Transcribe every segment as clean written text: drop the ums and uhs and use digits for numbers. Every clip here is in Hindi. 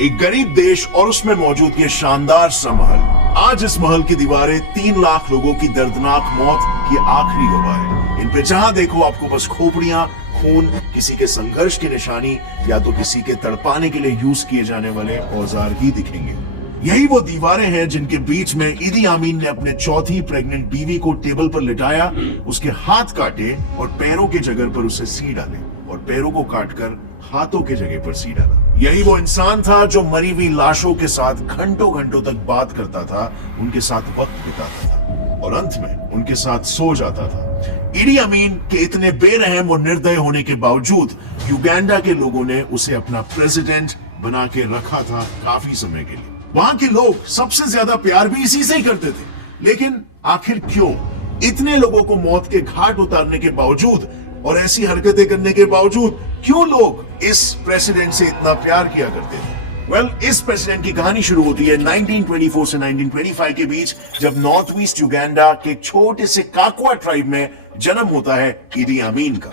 एक गरीब देश और उसमें मौजूद ये शानदार सा महल। आज इस महल की दीवारें 3 लाख लोगों की दर्दनाक मौत की आखिरी गवाह है। इन पे जहां देखो आपको बस खोपड़ियां, खून, किसी के संघर्ष की निशानी या तो किसी के तड़पाने के लिए यूज किए जाने वाले औजार ही दिखेंगे। यही वो दीवारें हैं जिनके बीच में ईदी आमीन ने अपने चौथी प्रेग्नेंट बीवी को टेबल पर लिटाया, उसके हाथ काटे और पैरों के जगह पर उसे सी डाले और पैरों को काटकर हाथों के जगह पर सी डाला। यही वो इंसान था जो मरी हुई लाशों के साथ घंटों घंटों तक बात करता था, उनके साथ वक्त बिताता था और अंत में उनके साथ सो जाता था। ईदी आमीन के इतने बेरहम और निर्दय होने के बावजूद युगांडा के लोगों ने उसे अपना प्रेसिडेंट बना के रखा था काफी समय के लिए। वहां के लोग सबसे ज्यादा प्यार भी इसी से ही करते थे। लेकिन आखिर क्यों? इतने लोगों को मौत के घाट उतारने के बावजूद और ऐसी हरकतें करने के बावजूद क्यों लोग इस प्रेसिडेंट से इतना प्यार किया करते थे? वेल, इस प्रेसिडेंट की कहानी शुरू होती है 1924 से 1925 के बीच, जब नॉर्थ ईस्ट युगांडा के एक छोटे से काकवा ट्राइब में जन्म होता है ईदी आमीन का।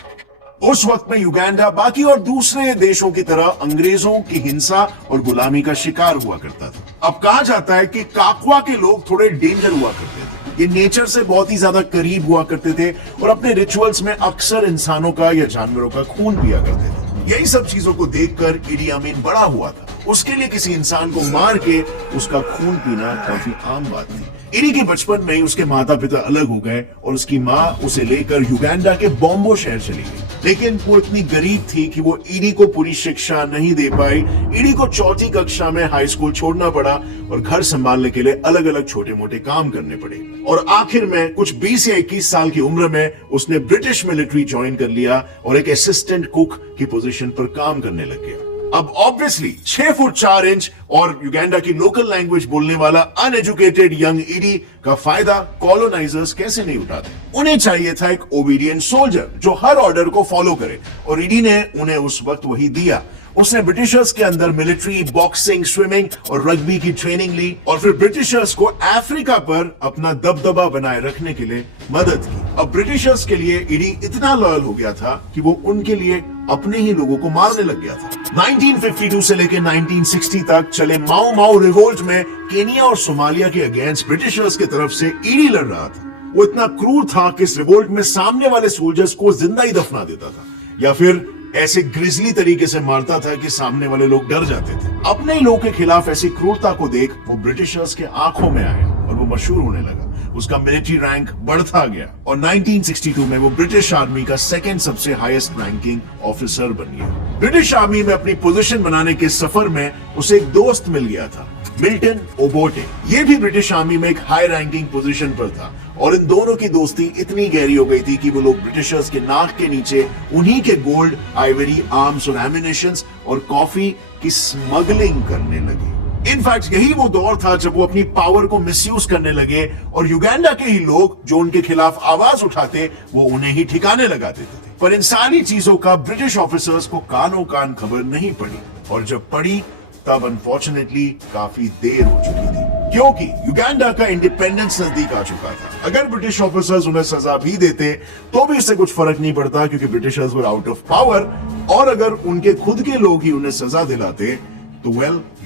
उस वक्त में युगांडा बाकी और दूसरे देशों की तरह अंग्रेजों की हिंसा और गुलामी का शिकार हुआ करता था। अब कहा जाता है कि काकवा के लोग थोड़े डेंजर हुआ करते थे। ये नेचर से बहुत ही ज्यादा करीब हुआ करते थे और अपने रिचुअल्स में अक्सर इंसानों का या जानवरों का खून पिया करते थे। यही सब चीजों को देखकर ईदी आमीन बड़ा हुआ था। उसके लिए किसी इंसान को मार के उसका खून पीना काफी आम बात थी। ईदी के बचपन में ही उसके माता पिता अलग हो गए और उसकी माँ उसे लेकर युगांडा के बोम्बो शहर चली गई। लेकिन वो इतनी गरीब थी कि वो ईदी को पूरी शिक्षा नहीं दे पाई। ईदी को चौथी कक्षा में हाई स्कूल छोड़ना पड़ा और घर संभालने के लिए अलग अलग छोटे मोटे काम करने पड़े और आखिर में कुछ 20 या 21 साल की उम्र में उसने ब्रिटिश मिलिट्री ज्वाइन कर लिया और एक असिस्टेंट कुक की पोजीशन पर काम करने लग गया। अब ऑब्वियसली 6 फुट 4 इंच और युगांडा की लोकल लैंग्वेज बोलने वाला अनएजुकेटेड यंग ईदी का फायदा कॉलोनाइजर्स कैसे नहीं उठाते? उन्हें चाहिए था एक ओबीडियंट सोल्जर जो हर ऑर्डर को फॉलो करे और ईदी ने उन्हें उस वक्त वही दिया। उसने ब्रिटिशर्स के अंदर मिलिट्री, बॉक्सिंग, स्विमिंग और रग्बी की ट्रेनिंग ली और फिर ब्रिटिशर्स को अफ्रीका पर अपना दबदबा बनाए रखने के लिए मदद की। अब ब्रिटिशर्स के लिए ईदी इतना लॉयल हो गया था कि वो उनके लिए अपने ही लोगों को मारने लग गया था। 1952 से लेकर 1960 तक चले माओ माओ रिवोल्ट में केनिया और सोमालिया के अगेंस्ट ब्रिटिशर्स की तरफ से ईदी लड़ रहा था। वो इतना क्रूर था कि इस रिवोल्ट में सामने वाले सोल्जर्स को जिंदा ही दफना देता था या फिर ऐसे ग्रिजली तरीके से मारता था कि सामने वाले लोग डर जाते थे। अपने ही लोगों के खिलाफ ऐसी क्रूरता को देख वो ब्रिटिशर्स के आंखों में आया और वो मशहूर होने लगा। उसका मिलिट्री रैंक बढ़ता गया और 1962 में वो ब्रिटिश आर्मी का सेकंड सबसे हाईएस्ट रैंकिंग ऑफिसर बन गया। ब्रिटिश आर्मी में अपनी पोजीशन बनाने के सफर में उसे एक दोस्त मिल गया था, मिल्टन ओबोटे। ये भी ब्रिटिश आर्मी में एक हाई रैंकिंग पोजीशन पर था और इन दोनों की दोस्ती इतनी गहरी हो गई थी कि वो लोग ब्रिटिशर्स के नाक के नीचे उन्हीं के गोल्ड, आइवरी, आर्म्स और एमिनेशंस और कॉफी की स्मगलिंग करने लगे। इनफैक्ट यही वो दौर था जब वो अपनी पावर को मिसयूज करने लगे और युगांडा के ही लोग जो उनके खिलाफ आवाज उठाते वो उन्हें ही ठिकाने लगा देते थे। पर इन सारी चीजों का ब्रिटिश ऑफिसर्स को कानों कान खबर नहीं पड़ी और जब पड़ी तब अनफॉर्चुनेटली काफी देर हो चुकी थी क्योंकि युगांडा का इंडिपेंडेंस नजदीक आ चुका था। अगर ब्रिटिश ऑफिसर्स उन्हें सजा भी देते तो भी इससे कुछ फर्क नहीं पड़ता क्योंकि Britishers were out of power और अगर उनके खुद के लोग ही उन्हें सजा दिलाते तो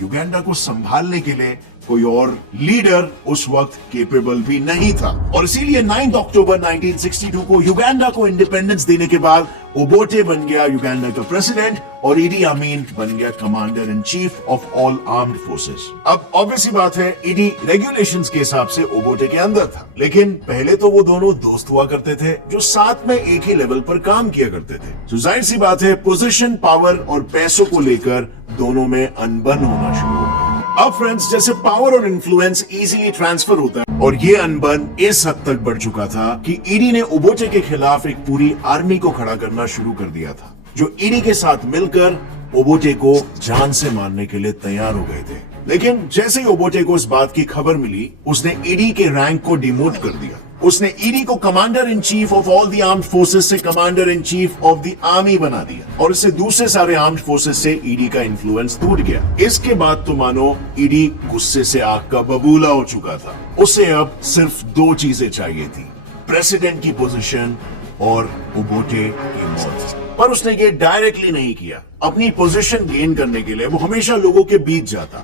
युगांडा को संभालने के लिए कोई और लीडर उस वक्त केपेबल भी नहीं था और इसीलिए 9 अक्टूबर 1962 को युगांडा को इंडिपेंडेंस देने के बाद ओबोटे बन गया युगांडा का प्रेसिडेंट और ईदी आमीन बन गया commander in chief of all armed forces. अब ऑब्वियसली बात है ईदी रेगुलेशंस के हिसाब से ओबोटे के अंदर था, लेकिन पहले तो वो दोनों दोस्त हुआ करते थे जो साथ में एक ही लेवल पर काम किया करते थे। तो जाहिर सी बात है पोजीशन, पावर और पैसों को लेकर दोनों में अनबन होना शुरू हो गया। अब फ्रेंड्स, जैसे पावर और इन्फ्लुएंस इजीली ट्रांसफर होता है और ये अनबन इस हद तक बढ़ चुका था कि ईदी ने ओबोटे के खिलाफ एक पूरी आर्मी को खड़ा करना शुरू कर दिया था जो ईदी के साथ मिलकर ओबोटे को जान से मारने के लिए तैयार हो गए थे। लेकिन जैसे ही ओबोटे को इस बात की खबर मिली उसने ईदी के रैंक को डिमोट कर दिया। उसने ईदी को commander in chief of all the armed forces से commander in chief of the army बना दिया और इससे दूसरे सारे आर्म्ड फोर्सेस से ईदी का इन्फ्लुएंस टूट गया। इसके बाद तो मानो ईदी गुस्से से आग का बबूला हो चुका था। उसे अब सिर्फ 2 चीजें चाहिए थी, प्रेसिडेंट की पोजीशन और ओबोटे की मौत। पर उसने ये डायरेक्टली नहीं किया। अपनी पोजीशन गेन करने के लिए वो हमेशा लोगों के बीच जाता,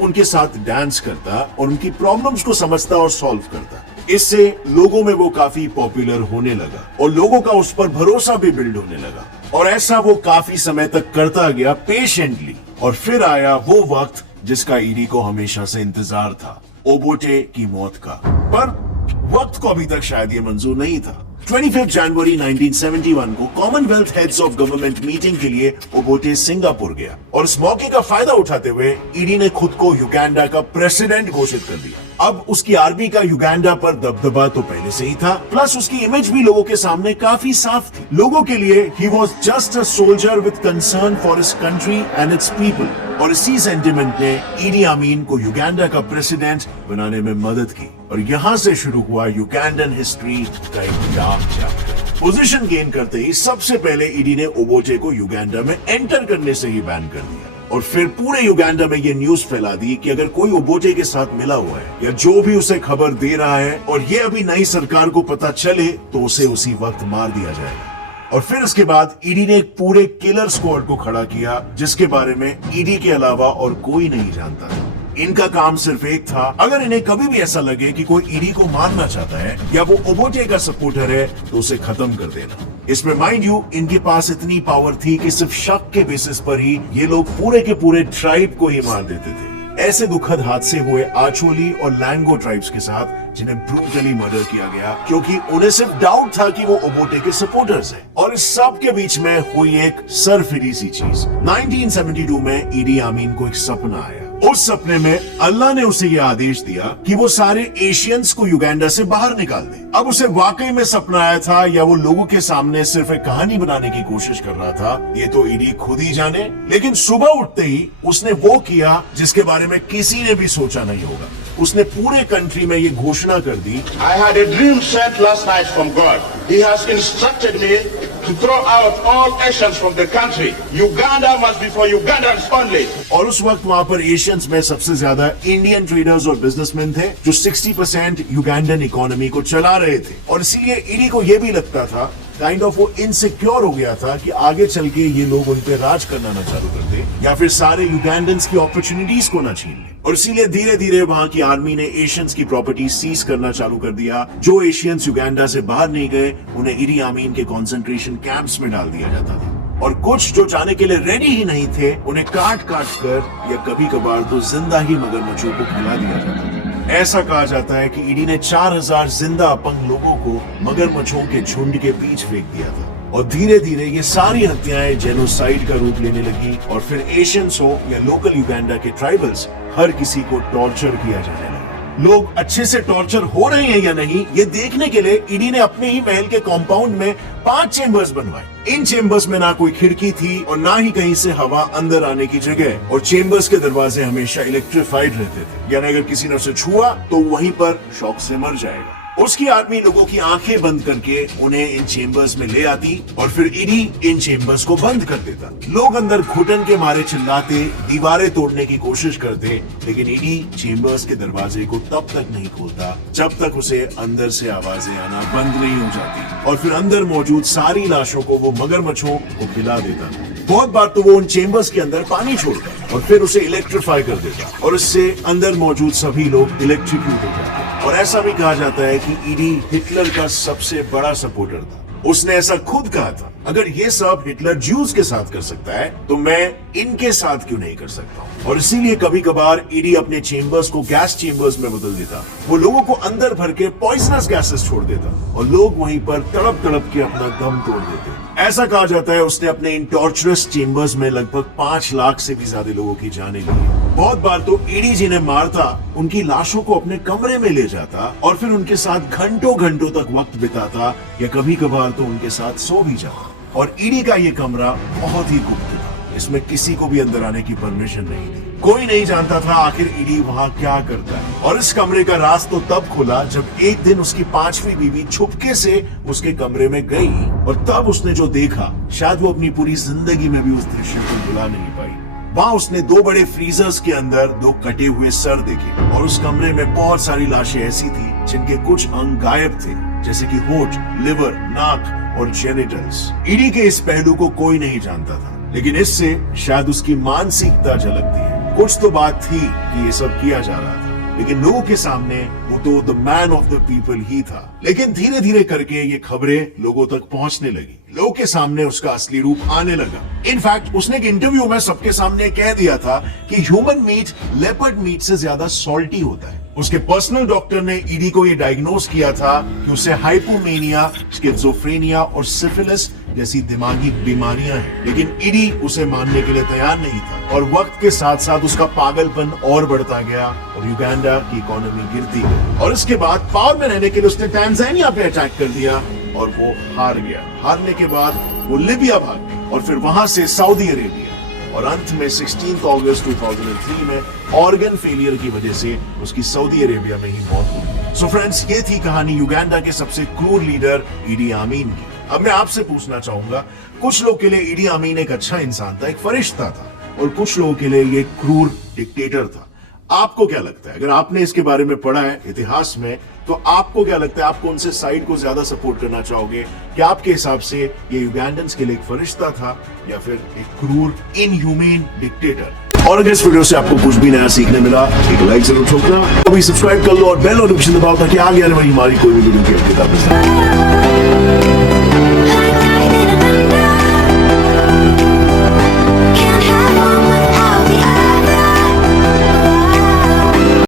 उनके साथ डांस करता और उनकी प्रॉब्लम्स को समझता और सॉल्व करता। इससे लोगों में वो काफी पॉपुलर होने लगा और लोगों का उस पर भरोसा भी बिल्ड होने लगा। और ऐसा वो काफी समय तक करता गया पेशेंटली। और फिर आया वो वक्त जिसका ईडी को हमेशा से इंतजार था, ओबोटे की मौत का। पर वक्त को अभी तक शायद ये मंजूर नहीं था। 25 जनवरी 1971 को Commonwealth heads of government meeting के लिए ओबोटे सिंगापुर गया और इस मौके का फायदा उठाते हुए ईडी ने खुद को युगांडा का प्रेसिडेंट घोषित कर दिया। अब उसकी आर्मी का युगांडा पर दबदबा तो पहले से ही था, प्लस उसकी इमेज भी लोगों के सामने काफी साफ थी। लोगों के लिए he was just a soldier with concern for his country and it's people. और इसी सेंटिमेंट ने ईडी अमीन को युगांडा का प्रेसिडेंट बनाने में मदद की और यहाँ से शुरू हुआ युगांडन हिस्ट्री का एक डार्क चैप्टर। पोजीशन गेन करते ही सबसे पहले ईडी ने ओबोटे को युगांडा में एंटर करने से ही बैन कर दिया और फिर पूरे युगांडा में ये न्यूज फैला दी कि अगर कोई ओबोटे के साथ मिला हुआ है या जो भी उसे खबर दे रहा है और ये अभी नई सरकार को पता चले तो उसे उसी वक्त मार दिया जाएगा। और फिर इसके बाद ईडी ने एक पूरे किलर स्क्वाड को खड़ा किया जिसके बारे में ईडी के अलावा और कोई नहीं जानता था। इनका काम सिर्फ एक था, अगर इन्हें कभी भी ऐसा लगे कि कोई ईडी को मारना चाहता है या वो ओबोटे का सपोर्टर है तो उसे खत्म कर देना। इसमें माइंड यू इनके पास इतनी पावर थी कि सिर्फ शक के बेसिस पर ही ये लोग पूरे के पूरे ट्राइब को ही मार देते थे। ऐसे दुखद हादसे हुए आचोली और लैंगो ट्राइब्स के साथ जिन्हें ब्रूटली मर्डर किया गया क्योंकि उन्हें सिर्फ डाउट था कि वो ओबोटे के सपोर्टर्स हैं। और इस सब के बीच में हुई एक सरफिरी सी चीज। 1972 में ईडी अमीन को एक सपना आया। उस सपने में अल्लाह ने उसे यह आदेश दिया कि वो सारे एशियंस को युगांडा से बाहर निकाल दे। अब उसे वाकई में सपना आया था या वो लोगों के सामने सिर्फ एक कहानी बनाने की कोशिश कर रहा था, ये तो ईडी खुद ही जाने। लेकिन सुबह उठते ही उसने वो किया जिसके बारे में किसी ने भी सोचा नहीं होगा। उसने पूरे कंट्री में ये घोषणा कर दी, I had a dream sent last night from God. He has instructed me to throw out all Asians from the country. Uganda must be for Ugandans only. और उस वक्त वहाँ पर एशियंस में सबसे ज्यादा इंडियन ट्रेडर्स और बिजनेसमैन थे जो 60% युगांडन इकोनॉमी को चला रहे थे। और इसीलिए ईडी को ये भी लगता था काइंड ऑफ वो इनसिक्योर हो गया था कि आगे चल के ये लोग उन पे राज करना ना चालू कर दे या फिर सारे युगांडन्स की अपॉर्चुनिटीज को ना छीन ले। और इसीलिए धीरे धीरे वहाँ की आर्मी ने एशियंस की प्रॉपर्टी सीज करना चालू कर दिया। जो एशियंस युगांडा से बाहर नहीं गए उन्हें ईडी अमीन के कंसंट्रेशन कैंप्स में डाल दिया जाता था और कुछ जो जाने के लिए रेडी ही नहीं थे उन्हें काट काट कर या कभी कभार तो जिंदा ही मगरमच्छों को खिला दिया जाता था। ऐसा कहा जाता है कि ईडी ने 4000 जिंदा अपंग लोगों को मगरमच्छों के झुंड के बीच फेंक दिया था और धीरे धीरे ये सारी हत्याएं जेनोसाइड का रूप लेने लगी और फिर एशियंस हो या लोकल युगांडा के ट्राइबल्स हर किसी को टॉर्चर किया जाने लगा। लोग अच्छे से टॉर्चर हो रहे हैं या नहीं ये देखने के लिए ईडी ने अपने ही महल के कॉम्पाउंड में 5 चेम्बर्स बनवाए। इन चेम्बर्स में ना कोई खिड़की थी और ना ही कहीं से हवा अंदर आने की जगह और चेम्बर्स के दरवाजे हमेशा इलेक्ट्रिफाइड रहते थे, यानी अगर किसी ने उसे छुआ तो वहीं पर शॉक से मर जाएगा। उसकी आर्मी लोगों की आंखें बंद करके उन्हें इन चेम्बर्स में ले आती और फिर ईडी इन चेम्बर्स को बंद कर देता। लोग अंदर घुटन के मारे चिल्लाते, दीवारें तोड़ने की कोशिश करते, लेकिन ईडी चेम्बर्स के दरवाजे को तब तक नहीं खोलता जब तक उसे अंदर से आवाजें आना बंद नहीं हो जाती और फिर अंदर मौजूद सारी लाशों को वो मगरमच्छों को खिला देता। बहुत बार तो वो उन चेम्बर्स के अंदर पानी छोड़ता और फिर उसे इलेक्ट्रीफाई कर देता और इससे अंदर मौजूद सभी लोग इलेक्ट्रिक्यूट हो जाते। और ऐसा भी कहा जाता है कि ईडी हिटलर का सबसे बड़ा सपोर्टर था। उसने ऐसा खुद कहा था, अगर ये सब हिटलर ज्यूज के साथ कर सकता है तो मैं इनके साथ क्यों नहीं कर सकता हूँ। और इसीलिए कभी कभार ईडी अपने चेम्बर्स को गैस चेम्बर्स में बदल देता। वो लोगों को अंदर भर के पॉइजनस गैसेस छोड़ देता और लोग वहीं पर तड़प तड़प के अपना दम तोड़ देते। ऐसा कहा जाता है उसने अपने इन टॉर्चरस चेम्बर्स में लगभग 5 लाख से भी ज्यादा लोगों की जानें ली। बहुत बार तो ईडी जिन्हें मारता उनकी लाशों को अपने कमरे में ले जाता और फिर उनके साथ घंटों घंटों तक वक्त बिताता या कभी कभार तो उनके साथ सो भी जाता। और ईडी का ये कमरा बहुत ही गुप्त था, इसमें किसी को भी अंदर आने की परमिशन नहीं थी। कोई नहीं जानता था आखिर ईडी वहाँ क्या करता है। और इस कमरे का राज तो तब खुला जब एक दिन उसकी 5वीं बीवी छुपके से उसके कमरे में गई और तब उसने जो देखा शायद वो अपनी पूरी जिंदगी में भी उस दृश्य को भुला नहीं पाई। वहाँ उसने 2 बड़े फ्रीजर्स के अंदर 2 कटे हुए सर देखे और उस कमरे में बहुत सारी लाशें ऐसी थी जिनके कुछ अंग गायब थे, जैसे कि होठ, लिवर, नाक और जेनिटल्स। ईडी के इस पहलू को कोई नहीं जानता था, लेकिन इससे शायद उसकी मानसिकता झलकती है। कुछ तो बात थी कि ये सब किया जा रहा था, लेकिन लोगों के सामने वो तो the man of the people ही था। लेकिन धीरे धीरे करके ये खबरें लोगों तक पहुंचने लगी, लोगों के सामने उसका असली रूप आने लगा। इनफैक्ट उसने एक इंटरव्यू में सबके सामने कह दिया था कि ह्यूमन मीट लेपर्ड मीट से ज्यादा सॉल्टी होता है। उसके पर्सनल डॉक्टर ने ईडी को ये डायग्नोज किया था कि उसे हाइपोमेनिया, स्किज़ोफ्रेनिया और सिफिलिस जैसी दिमागी बीमारियां हैं, लेकिन ईडी उसे मानने के लिए तैयार नहीं था और वक्त के साथ साथ उसका पागलपन और बढ़ता गया और युगांडा की इकोनॉमी गिरती गई। और इसके बाद पावर में रहने के लिए उसने टैंजानिया पे अटैक कर दिया और वो हार गया। हारने के बाद वो लिबिया भाग गया और फिर वहां से सऊदी अरेबिया और अंत में 16 अगस्त 2003 में ऑर्गन फेलियर की वजह से उसकी सऊदी अरेबिया में ही मौत हुई। सो फ्रेंड्स, ये थी कहानी युगांडा के सबसे क्रूर लीडर ईडी आमीन की। अब मैं आपसे पूछना चाहूंगा, कुछ लोग के लिए ईडी आमीन एक अच्छा इंसान था, एक फरिश्ता था, और कुछ लोगों के लिए ये क्रूर डिक्टेटर था। आपको क्या लगता है? अगर आपने इसके बारे में पढ़ा है इतिहास में, तो आपको क्या लगता है? आप कौन से साइड को ज्यादा सपोर्ट करना चाहोगे? क्या आपके हिसाब से ये युगांडन्स के लिए एक फरिश्ता था या फिर एक क्रूर इनह्यूमेन डिक्टेटर? और अगर इस वीडियो से आपको कुछ भी नया सीखने मिला, एक लाइक जरूर ठोकना, अभी सब्सक्राइब कर लो और बेल नोटिफिकेशन दबाओ ताकि आगे आने वाली हमारी कोई भी वीडियो की अपडेट आप मिस ना करें।